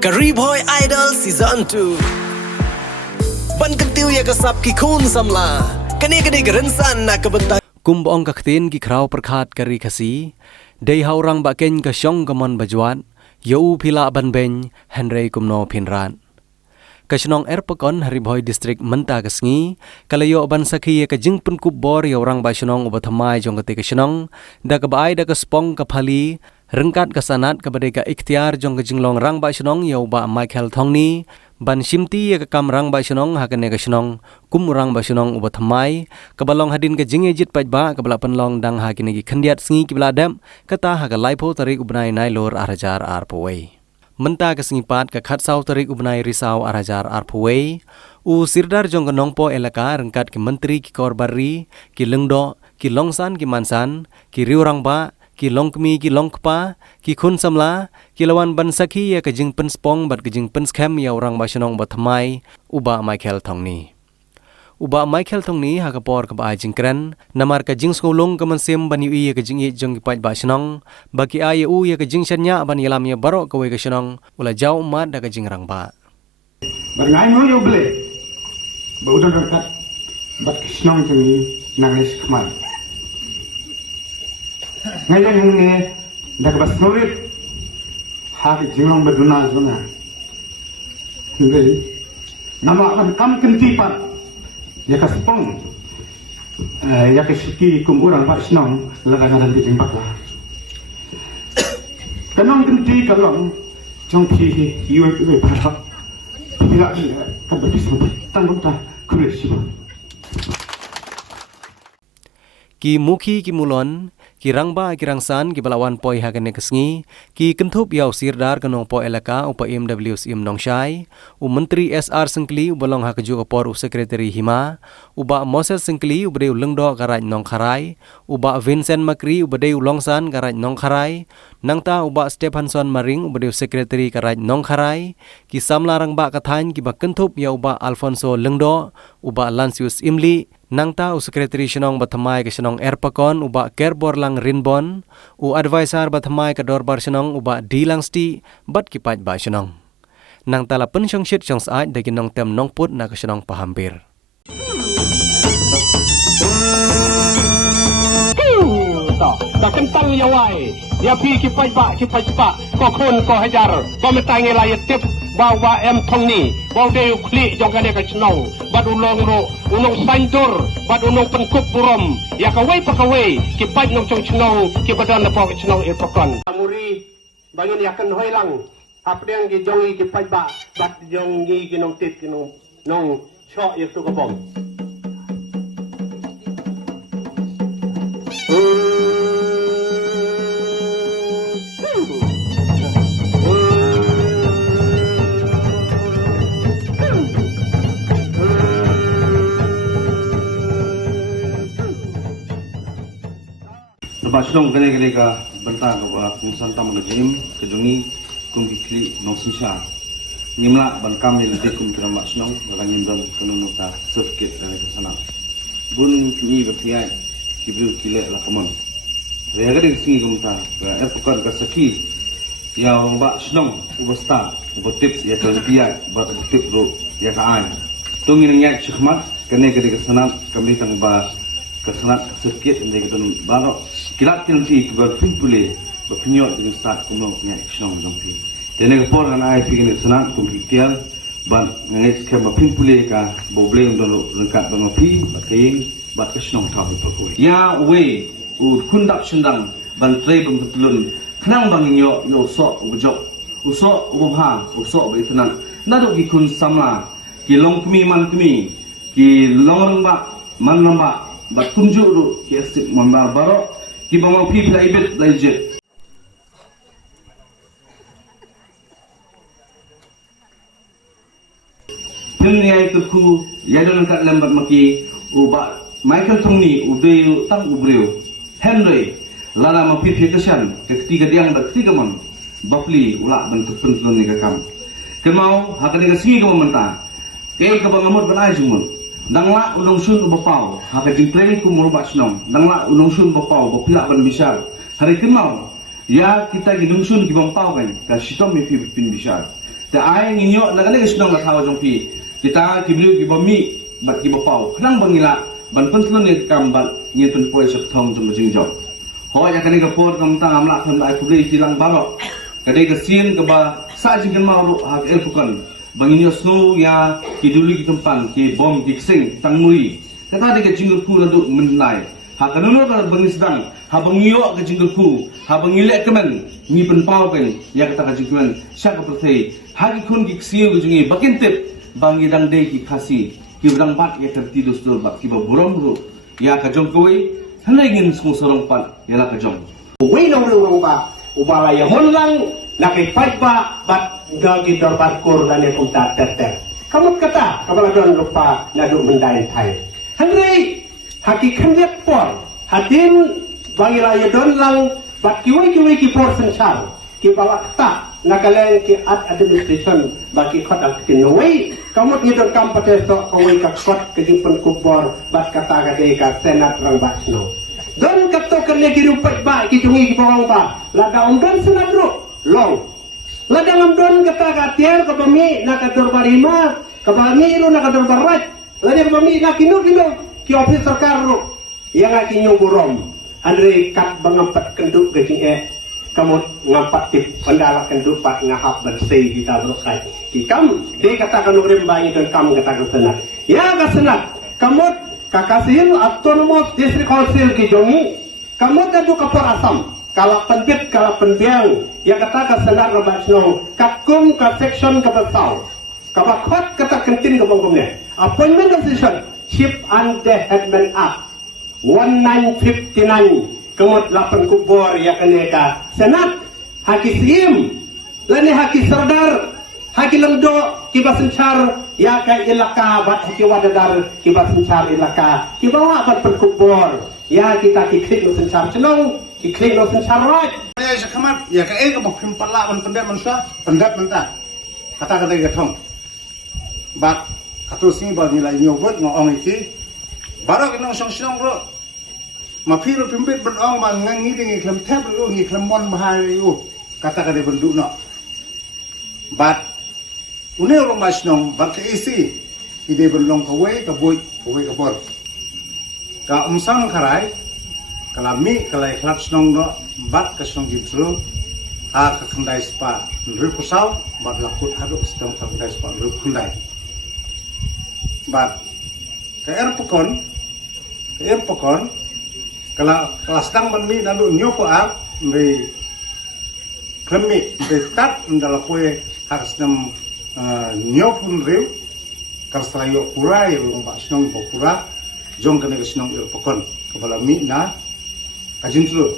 Kariboy Idol Season 2 Ban ketiu ya kesap ki kun samla Kani gerensan na kebentai Kumbong kaktin ki krau perkat kari kasi Dei haurang baken ke syong gamon bajuat Yau pila ban beny Henry kumno pinran Kasenong erpekon Hariboy distrik menta kesngi Kalayo ban sakhi ya kajing pun kubor ya orang basenong ubatamai jong kati kasenong Da kebai da kespong kapali Rengkat kesanat kepada ka ikhtiar jong kejinglong rang basenong ya uba Michael Thongni ban simti ya kekam rang basenong hakane kasenong kum rang basenong ubatamai kebalong hadin kejing ejit pajba kebala penlong dang hakine ki khendiat sngi kibladam kata haka laipo tarik ubnai nailor arajar arpowei menta kesengipat ke khatsau tarik ubnai risau arajar arpowei u sirdar jong kenongpo elaka rengkat ki menteri ki korbari ki lengdo ki longsan ki mansan ki riurang ba ki longkmi ki longkpa ki khun samla ki lawan ban sakhi ya kejing penspong bat kejing penskhem ya orang basenong bathamai uba Michael Thongni hakapor ka ba jingkran namar ka jing skolong ka mansem ban yu ya kejing i jong ki paj basenong baki a u ya kejing shanya ban yalam ya barok ka we kasenong ula jau mat da kejing rang ba Barangai mo yo ble ba udan kat bat kasenong jeng nangis kemar ngayon yung nagbas nulit haki jinglong baduna zona hindi nama kam kentipat yakaspong yakasiki kumurang pak sinong lagangan di jimpak lah kanong kenti kalong jong pi yuwe parap bila kabadis tanggung ta kulesibo ki mukhi ki mulon ki rangba ki rangsan ki balawan poi hakane kesngi ki kentup yau sirdar kanong po elaka upa MWSM Nongshai menteri SR Sengkli ubalong hakaju opor sekretari Hima uba Moses Sengkli ubadeu lengdo karaj Nongkharai uba Vincent Makri ubadeu longsan karaj Nongkharai nangta uba Stephenson Maring ubadeu sekretari karaj Nongkharai ki samla rangba kathain ki ba kentup yau uba Alfonso Lengdo uba Lansius Imli nangta u sekretari senong bathamai ke senong erpakon uba kerbor lang rinbon u advisor bathamai ke dorbar senong uba dilang sti bat kipaj ba senong nangta la pensyong shit syong saat dagi nong tem nong put na ke senong pahampir tak kentang yawai ya pi kipaj ba ko khun ko hajar ko metai ngelai tip bawa em Thongni bawa deu kli jong kane ka chnong bad ulong ro unong sandur bad unong penkup burom ya kawai pakawai kipaj nong chong chnong ki badan na pok chnong e pakon amuri bangin yakan hoilang apdeng ki jongi kipaj ba bad jongi ki nong tit ki nong chok ye tu ka bom Basenong gane ka benta ka kung santa mo jim kejongi kum kli no sisha nimla ban kam ni lete kum tram basenong ga nimdam kanun ta certificate dane ka sana bun ni ba piai kibru kile la kamon re ga ding singi kum ta er pokar ka saki ya basenong ubasta ubatips ya kan piai ba ubatips ro ya ka ai tungi nya chkhmat kane ka sana kamli tang ba kesenat sedikit menjadi keton barok kilat kilti kebat pimpule berpenyok dengan start kuno punya action dengan pi dan ekspor kan ai pi dengan senat komputer ban ngais ke pimpule ka boble untuk lengkap dengan pi bating bat action tahu perkoi ya we kundak sendang ban trade betulun kenang bang yo so ujok usok ubha usok beitenang nado ki kun sama ki long kmi man kmi ki long ba man namba bat kunjuk ru ki asik mambar barok ki bama pi pla ibet lajet Pemniai terku ya dalam kat lambat maki uba Michael Thongni ude tang ubreu Henry lala mapi kesan ketiga diang dak ketiga mon bapli ulak bentuk pentlon ni kakam kemau hakane ka singi ka menta ke ka bangamot banai jumun dangla unong sun bapau haka jingplay ku mul basnong dangla unong sun bapau bapila ban bisar hari kenal ya kita ginung sun ki bapau kan ka sitom mi pin bisar แต่ไอ้งินเยอะนั่นก็เลยก็ชินองละท้าวจงพีkita kibru kibami bat kibapau kenang bangila ban pentlun ni kam bat ni pen poi sep thong jom jing jom ho ya kani ka por kam tang amla tham ai kubri tilang barok kadai ka sien ka ba sa jing kan mau hak el pukan bangin yo snow ya kiduli ki tempan ki bom ki sing tang muri kata de ka jingul pu ladu menlai ha kanunu ka bangis dang ha bangiyo ka jingul pu ha bangile kemen ni pen pau kan ya kata ka jingkuan syak ka prothei ha ki khun ki siu ki jingi bakin tip bang idang day ki kasi ki udang bat ya terti dostor bat ki borom ru ya ka jong koi hanai ngin sung sorong pat ya la ka jong Uwi nang rurung ba ubala ya honlang nakipay ba bat gagi dorbat kur dan ya kumta ter kamu kata kabala don lupa nadu mendain thai hanai hakikan liat por hatin bangila ya don lang bat kiwi ki por sensal ki bala kata nakaleng ki at administration baki khot ak kinoi kamut ni don kam pateso kawai ka khot ke jipun kubor bat kata ka de ka senat rang basno don kato kerja ki rupat ba ki tungi ki bawang ba lada don senat ru long lada don kata ka tiar ka bami na ka dorbarima ka bami ru na ka dorbarat lada ka bami na kinu ki office sarkar ru yang akinyo burom andre kat bangampat kenduk ke kamu ngampat tip pendala kendupat ngahap bersih kita berukai kikam dia katakan urim bayi dan kamu katakan senat ya ka senat kamu kakasil autonomous district council ki jongi kamu tadu kapor asam kala penbit kala penbiang ya katakan senat rabasno kakum ka section ka basau ka bakot kata kentin ka bangkumnya appointment decision chief and the headman act 1959 kemut 8 kubur ya keneka senat haki sim lani haki serdar haki lengdo kibasencar ya ka ilaka bat haki wadadar kibasencar ilaka kibawa bat perkubur ya kita kiklik no sencar cenong kiklik no sencar right ya sekamat ya ka ka bok pala man pendat man sa pendat mentah kata ka thong bat katu sing ba nilai nyobot ngong iki barok nang song ro ma phiro pimpit berong bang ngangi dingi klam tap ru ngi klam mon bahari u kata kade bendu no bat une ro masnong bat ke isi ide berlong kawai ka boy kawai ka bor ka umsang kharai kalami kalai khlap snong no bat ka song gibru a ka khandai spa ru pusau bat lakut hadu stem ka khandai spa ru khandai bat ka er pokon kalau sedang menmi nanu nyoko ar be klemi be tat ndala kue harus nem nyopun rew kalau setelah yo pura yo mbak senong pura jong kena senong ir pokon kepala mi na kajin tulu